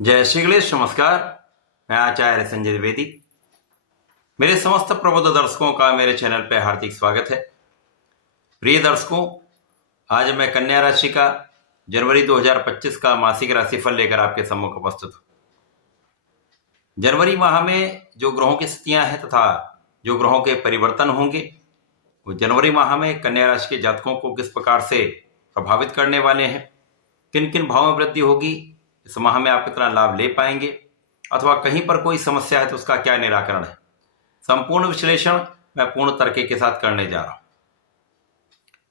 जय श्री गणेश। नमस्कार। मैं आचार्य संजय द्विवेदी। मेरे समस्त प्रबुद्ध दर्शकों का मेरे चैनल पर हार्दिक स्वागत है। प्रिय दर्शकों, आज मैं कन्या राशि का जनवरी 2025 का मासिक राशिफल लेकर आपके सम्मुख उपस्थित हूँ। जनवरी माह में जो ग्रहों की स्थितियां हैं तथा जो ग्रहों के परिवर्तन होंगे वो जनवरी माह में कन्या राशि के जातकों को किस प्रकार से प्रभावित करने वाले हैं, किन किन भावों में वृद्धि होगी, इस माह में आप कितना लाभ ले पाएंगे अथवा कहीं पर कोई समस्या है तो उसका क्या निराकरण है, संपूर्ण विश्लेषण मैं पूर्ण तर्क के साथ करने जा रहा हूं।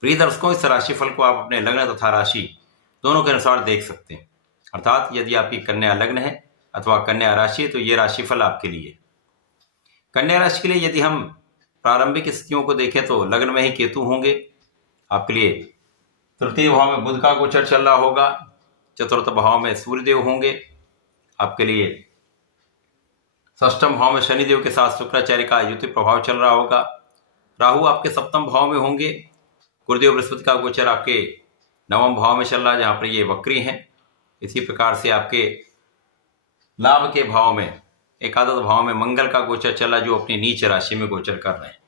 प्रिय दर्शकों, इस राशिफल को आप अपने लग्न तथा राशि दोनों के अनुसार देख सकते हैं। अर्थात यदि आपकी कन्या लग्न है अथवा कन्या राशि तो ये राशिफल आपके लिए। कन्या राशि के लिए यदि हम प्रारंभिक स्थितियों को देखें तो लग्न में ही केतु होंगे। आपके लिए तृतीय भाव में बुध का गोचर चल रहा होगा। चतुर्थ भाव में सूर्यदेव होंगे। आपके लिए षष्ठम भाव में शनिदेव के साथ शुक्राचार्य का युति प्रभाव चल रहा होगा। राहु आपके सप्तम भाव में होंगे। गुरुदेव बृहस्पति का गोचर आपके नवम भाव में चल रहा है, जहां पर ये वक्री हैं। इसी प्रकार से आपके लाभ के भाव में एकादश भाव में मंगल का गोचर चला, जो अपनी नीच राशि में गोचर कर रहे हैं।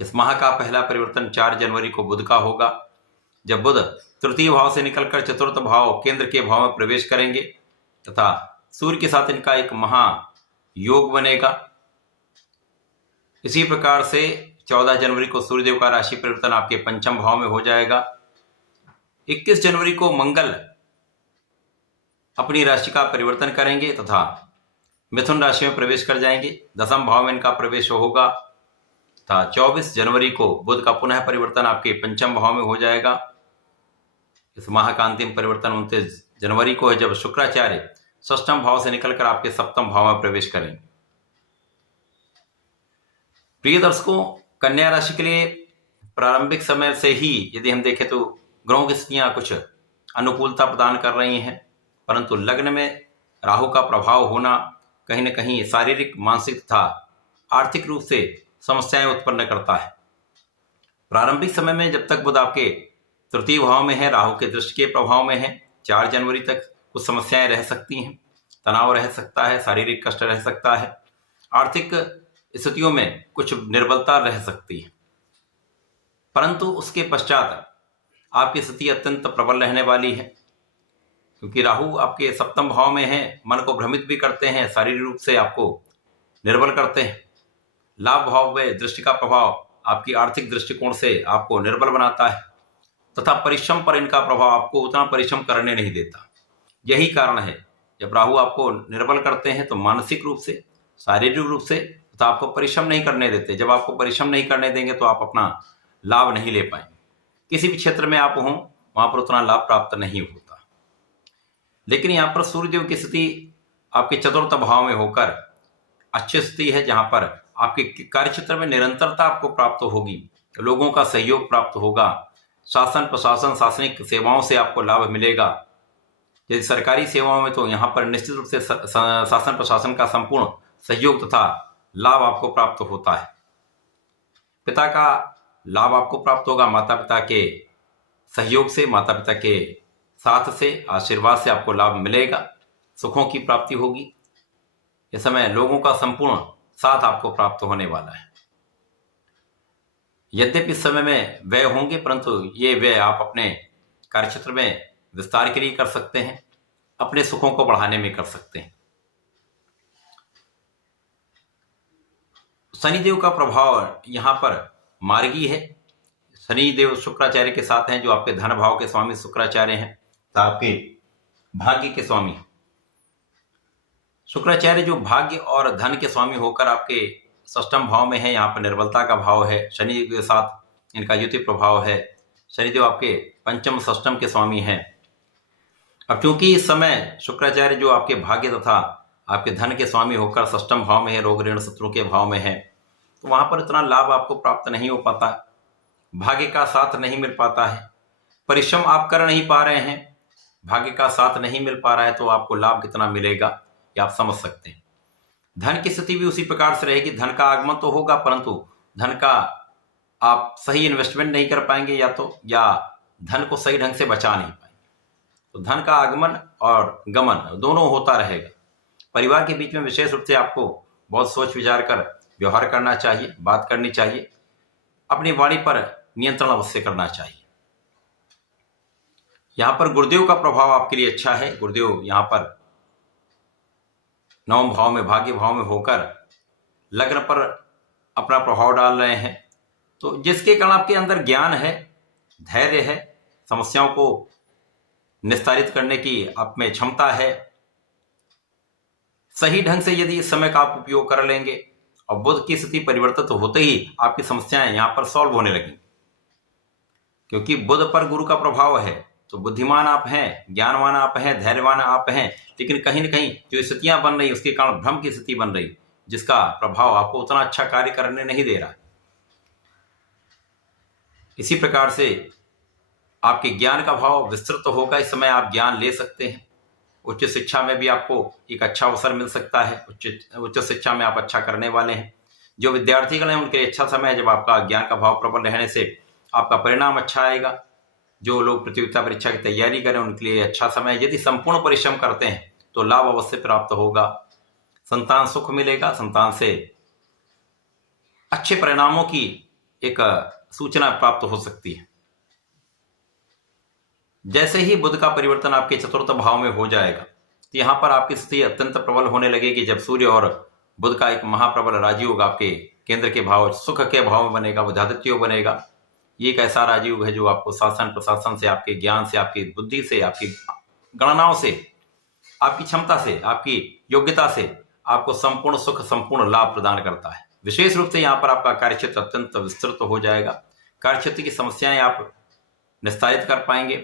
इस माह का पहला परिवर्तन 4 जनवरी को बुध का होगा, जब बुध तृतीय भाव से निकलकर चतुर्थ भाव केंद्र के भाव में प्रवेश करेंगे तथा सूर्य के साथ इनका एक महायोग बनेगा। इसी प्रकार से 14 जनवरी को सूर्यदेव का राशि परिवर्तन आपके पंचम भाव में हो जाएगा। 21 जनवरी को मंगल अपनी राशि का परिवर्तन करेंगे तथा मिथुन राशि में प्रवेश कर जाएंगे। दसम भाव में इनका प्रवेश होगा तथा 24 जनवरी को बुध का पुनः परिवर्तन आपके पंचम भाव में हो जाएगा। इस माह का अंतिम परिवर्तन 29 जनवरी को है, जब शुक्राचार्य षष्ठम भाव से निकलकर आपके सप्तम भाव में प्रवेश करेंगे। प्रिय दर्शकों, कन्या राशि के लिए प्रारंभिक समय से ही यदि हम देखें तो ग्रहों की स्थितियां कुछ अनुकूलता प्रदान कर रही हैं, परंतु लग्न में राहु का प्रभाव होना कहीं न कहीं शारीरिक, मानसिक तथा आर्थिक रूप से समस्याएं उत्पन्न करता है। प्रारंभिक समय में जब तक बुध आपके तृतीय भाव में है, राहु के दृष्टि के प्रभाव में है, 4 जनवरी तक कुछ समस्याएं रह सकती हैं। तनाव रह सकता है, शारीरिक कष्ट रह सकता है, आर्थिक स्थितियों में कुछ निर्बलता रह सकती है। परंतु उसके पश्चात आपकी स्थिति अत्यंत प्रबल रहने वाली है, क्योंकि राहु आपके सप्तम भाव में है, मन को भ्रमित भी करते हैं, शारीरिक रूप से आपको निर्बल करते हैं। लाभ भाव में दृष्टि का प्रभाव आपकी आर्थिक दृष्टिकोण से आपको निर्बल बनाता है तथा परिश्रम पर इनका प्रभाव आपको उतना परिश्रम करने नहीं देता। यही कारण है, जब राहु आपको निर्बल करते हैं तो मानसिक रूप से, शारीरिक रूप से तथा आपको परिश्रम नहीं करने देते। जब आपको परिश्रम नहीं करने देंगे तो आप अपना लाभ नहीं ले पाएंगे। किसी भी क्षेत्र में आप हों वहां पर उतना लाभ प्राप्त नहीं होता। लेकिन यहाँ पर सूर्यदेव की स्थिति आपके चतुर्थ भाव में होकर अच्छी स्थिति है, जहां पर आपके कार्य क्षेत्र में निरंतरता आपको प्राप्त होगी, लोगों का सहयोग प्राप्त होगा, शासन प्रशासन शासनिक सेवाओं से आपको लाभ मिलेगा। यदि सरकारी सेवाओं में तो यहाँ पर निश्चित रूप से शासन प्रशासन का संपूर्ण सहयोग तथा लाभ आपको प्राप्त होता है। पिता का लाभ आपको प्राप्त होगा, माता पिता के सहयोग से, माता पिता के साथ से, आशीर्वाद से आपको लाभ मिलेगा, सुखों की प्राप्ति होगी। इस समय लोगों का संपूर्ण साथ आपको प्राप्त होने वाला है। यद्यपि इस समय में व्यय होंगे, परंतु ये व्यय आप अपने कार्यक्षेत्र में विस्तार के लिए कर सकते हैं, अपने सुखों को बढ़ाने में कर सकते हैं। शनिदेव का प्रभाव यहाँ पर मार्गी है। शनिदेव शुक्राचार्य के साथ हैं, जो आपके धन भाव के स्वामी शुक्राचार्य हैं, तो आपके भाग्य के स्वामी। शुक्राचार्य जो भाग्य और धन के स्वामी होकर आपके षष्ठम भाव में है, यहाँ पर निर्बलता का भाव है। शनि के साथ इनका युति प्रभाव है। शनिदेव आपके पंचम षष्ठम के स्वामी हैं। अब क्योंकि इस समय शुक्राचार्य जो आपके भाग्य तथा आपके धन के स्वामी होकर षष्ठम भाव में है, रोग ऋण शत्रु के भाव में है, तो वहां पर इतना लाभ आपको प्राप्त नहीं हो पाता, भाग्य का साथ नहीं मिल पाता है। परिश्रम आप कर नहीं पा रहे हैं, भाग्य का साथ नहीं मिल पा रहा है, तो आपको लाभ कितना मिलेगा ये आप समझ सकते हैं। धन की स्थिति भी उसी प्रकार से रहेगी। धन का आगमन तो होगा, परंतु धन का आप सही इन्वेस्टमेंट नहीं कर पाएंगे, या धन को सही ढंग से बचा नहीं पाएंगे। तो धन का आगमन और गमन दोनों होता रहेगा। परिवार के बीच में विशेष रूप से आपको बहुत सोच विचार कर व्यवहार करना चाहिए, बात करनी चाहिए। अपनी वाणी पर नियंत्रण अवश्य करना चाहिए। यहां पर गुरुदेव का प्रभाव आपके लिए अच्छा है। गुरुदेव यहां पर नवम भाव में, भाग्य भाव में होकर लग्न पर अपना प्रभाव डाल रहे हैं। तो जिसके कारण आपके अंदर ज्ञान है, धैर्य है, समस्याओं को निस्तारित करने की आप में क्षमता है। सही ढंग से यदि इस समय का आप उपयोग कर लेंगे और बुध की स्थिति परिवर्तित होते ही आपकी समस्याएं यहां पर सॉल्व होने लगेंगी, क्योंकि बुध पर गुरु का प्रभाव है। तो बुद्धिमान आप हैं, ज्ञानवान आप हैं, धैर्यवान आप हैं, लेकिन कहीं न कहीं जो स्थितियां बन रही उसके कारण भ्रम की स्थिति बन रही, जिसका प्रभाव आपको उतना अच्छा कार्य करने नहीं दे रहा। इसी प्रकार से आपके ज्ञान का भाव विस्तृत होगा। इस समय आप ज्ञान ले सकते हैं। उच्च शिक्षा में भी आपको एक अच्छा अवसर मिल सकता है। उच्च शिक्षा में आप अच्छा करने वाले हैं। जो विद्यार्थीगण हैं उनके लिए अच्छा समय है, जब आपका ज्ञान का भाव प्रबल रहने से आपका परिणाम अच्छा आएगा। जो लोग प्रतियोगिता परीक्षा की तैयारी करें उनके लिए अच्छा समय है। यदि संपूर्ण परिश्रम करते हैं तो लाभ अवश्य प्राप्त होगा। संतान सुख मिलेगा। संतान से अच्छे परिणामों की एक सूचना प्राप्त हो सकती है। जैसे ही बुध का परिवर्तन आपके चतुर्थ भाव में हो जाएगा तो यहां पर आपकी स्थिति अत्यंत प्रबल होने लगेगी। जब सूर्य और बुध का एक महाप्रबल राजयोग आपके केंद्र के भाव, सुख के भाव में बनेगा, बुधादित्य योग बनेगा। ये एक ऐसा राजयोग है जो आपको शासन प्रशासन से, आपके ज्ञान से, आपकी बुद्धि से, आपकी गणनाओं से, आपकी क्षमता से, आपकी योग्यता से आपको संपूर्ण सुख, संपूर्ण लाभ प्रदान करता है। विशेष रूप से यहाँ पर आपका कार्यक्षेत्र अत्यंत विस्तृत हो जाएगा। कार्यक्षेत्र की समस्याएं आप निस्तारित कर पाएंगे।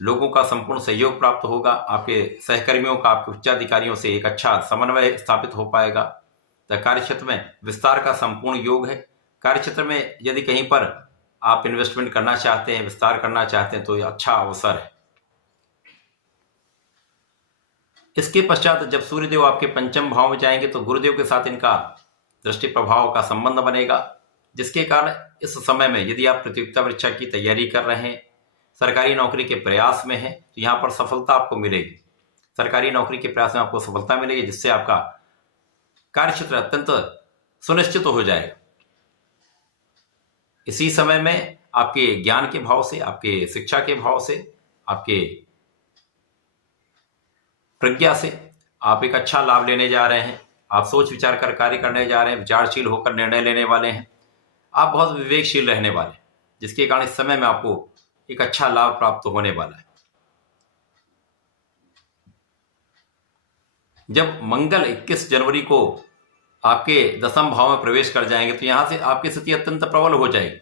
लोगों का संपूर्ण सहयोग प्राप्त होगा। आपके सहकर्मियों का, आपके उच्चाधिकारियों से एक अच्छा समन्वय स्थापित हो पाएगा। तो कार्यक्षेत्र में विस्तार का संपूर्ण योग है। कार्यक्षेत्र में यदि कहीं पर आप इन्वेस्टमेंट करना चाहते हैं, विस्तार करना चाहते हैं, तो ये अच्छा अवसर है। इसके पश्चात जब सूर्यदेव आपके पंचम भाव में जाएंगे तो गुरुदेव के साथ इनका दृष्टि प्रभाव का संबंध बनेगा, जिसके कारण इस समय में यदि आप प्रतियोगिता परीक्षा की तैयारी कर रहे हैं, सरकारी नौकरी के प्रयास में हैं, तो यहाँ पर सफलता आपको मिलेगी। सरकारी नौकरी के प्रयास में आपको सफलता मिलेगी, जिससे आपका कार्यक्षेत्र अत्यंत सुनिश्चित हो जाएगा। इसी समय में आपके ज्ञान के भाव से, आपके शिक्षा के भाव से, आपके प्रज्ञा से आप एक अच्छा लाभ लेने जा रहे हैं। आप सोच विचार कर कार्य करने जा रहे हैं, विचारशील होकर निर्णय लेने वाले हैं। आप बहुत विवेकशील रहने वाले हैं, जिसके कारण इस समय में आपको एक अच्छा लाभ प्राप्त होने वाला है। जब मंगल 21 जनवरी को आपके दसम भाव में प्रवेश कर जाएंगे तो यहां से आपकी स्थिति अत्यंत प्रबल हो जाएगी,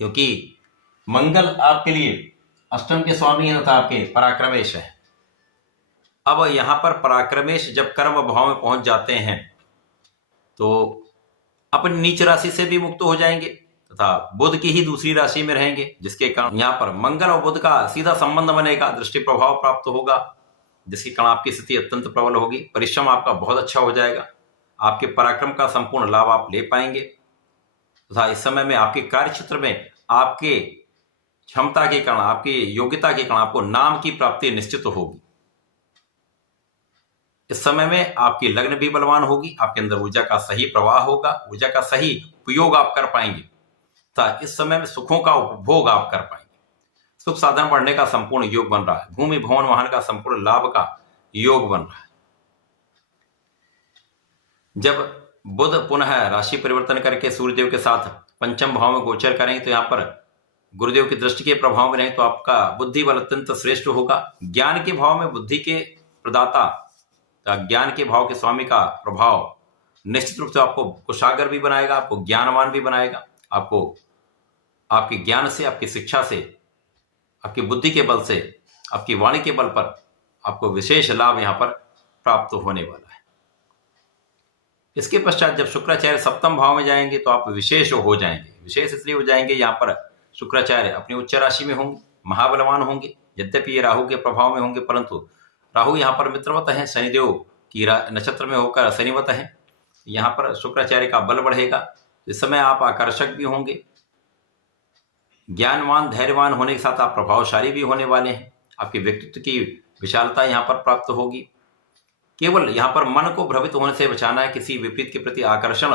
क्योंकि मंगल आपके लिए अष्टम के स्वामी है तथा आपके पराक्रमेश है। अब यहां पर पराक्रमेश जब कर्म भाव में पहुंच जाते हैं तो अपनी नीच राशि से भी मुक्त हो जाएंगे तथा बुध की ही दूसरी राशि में रहेंगे, जिसके कारण यहां पर मंगल और बुध का सीधा संबंध बनेगा, दृष्टि प्रभाव प्राप्त होगा, जिसके कारण आपकी स्थिति अत्यंत प्रबल होगी। परिश्रम आपका बहुत अच्छा हो जाएगा। आपके पराक्रम का संपूर्ण लाभ आप ले पाएंगे तथा इस समय में आपके कार्य क्षेत्र में आपके क्षमता के कारण, आपकी योग्यता के कारण आपको नाम की प्राप्ति निश्चित होगी। इस समय में आपकी लग्न भी बलवान होगी। आपके अंदर ऊर्जा का सही प्रवाह होगा, ऊर्जा का सही उपयोग आप कर पाएंगे तथा इस समय में सुखों का उपभोग आप कर पाएंगे। सुख साधन बढ़ने का संपूर्ण योग बन रहा है। भूमि भवन वाहन का संपूर्ण लाभ का योग बन रहा है। जब बुध पुनः राशि परिवर्तन करके सूर्यदेव के साथ पंचम भाव में गोचर करेंगे तो यहाँ पर गुरुदेव की दृष्टि के प्रभाव में रहें तो आपका बुद्धि बल अत्यंत श्रेष्ठ होगा। ज्ञान के भाव में बुद्धि के प्रदाता, ज्ञान के भाव के स्वामी का प्रभाव निश्चित रूप से आपको कुशागर भी बनाएगा, आपको ज्ञानवान भी बनाएगा। आपको आपके ज्ञान से, आपकी शिक्षा से, आपकी बुद्धि के बल से, आपकी वाणी के बल पर आपको विशेष लाभ यहाँ पर प्राप्त होने वाला है। इसके पश्चात जब शुक्राचार्य सप्तम भाव में जाएंगे तो आप विशेष हो जाएंगे। विशेष इसलिए हो जाएंगे, यहाँ पर शुक्राचार्य अपनी उच्च राशि में होंगे, महाबलवान होंगे। यद्यपि ये राहु के प्रभाव में होंगे, परंतु राहु यहाँ पर मित्रवत है, शनिदेव की नक्षत्र में होकर शनिवत है। यहाँ पर शुक्राचार्य का बल बढ़ेगा। इस समय आप आकर्षक भी होंगे, ज्ञानवान धैर्यवान होने के साथ आप प्रभावशाली भी होने वाले हैं। आपके व्यक्तित्व की विशालता यहाँ पर प्राप्त होगी। केवल यहाँ पर मन को भ्रमित होने से बचाना है, किसी विपरीत के प्रति आकर्षण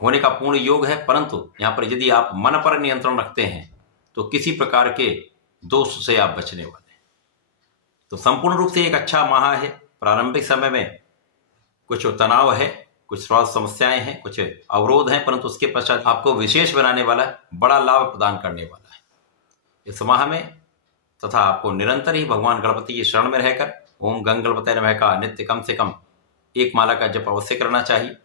होने का पूर्ण योग है, परंतु यहाँ पर यदि आप मन पर नियंत्रण रखते हैं तो किसी प्रकार के दोष से आप बचने वाले हैं। तो संपूर्ण रूप से एक अच्छा माह है। प्रारंभिक समय में कुछ तनाव है, कुछ स्वास्थ्य समस्याएं हैं, कुछ अवरोध हैं, परंतु उसके पश्चात आपको विशेष बनाने वाला, बड़ा लाभ प्रदान करने वाला है इस माह में। तथा आपको निरंतर ही भगवान गणपति की शरण में रहकर ओम गंग गणपतये नमः का नित्य कम से कम 1 माला का जप अवश्य करना चाहिए।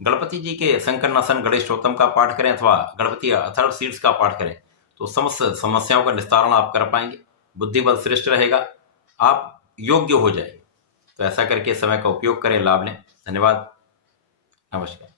गणपति जी के संकर्षण गणेश स्तोत्रम का पाठ करें अथवा गणपति अथर्व शीर्ष का पाठ करें तो समस्त समस्याओं का निस्तारण आप कर पाएंगे, बुद्धि बल श्रेष्ठ रहेगा, आप योग्य हो जाएंगे। तो ऐसा करके समय का उपयोग करें, लाभ लें। धन्यवाद, नमस्कार।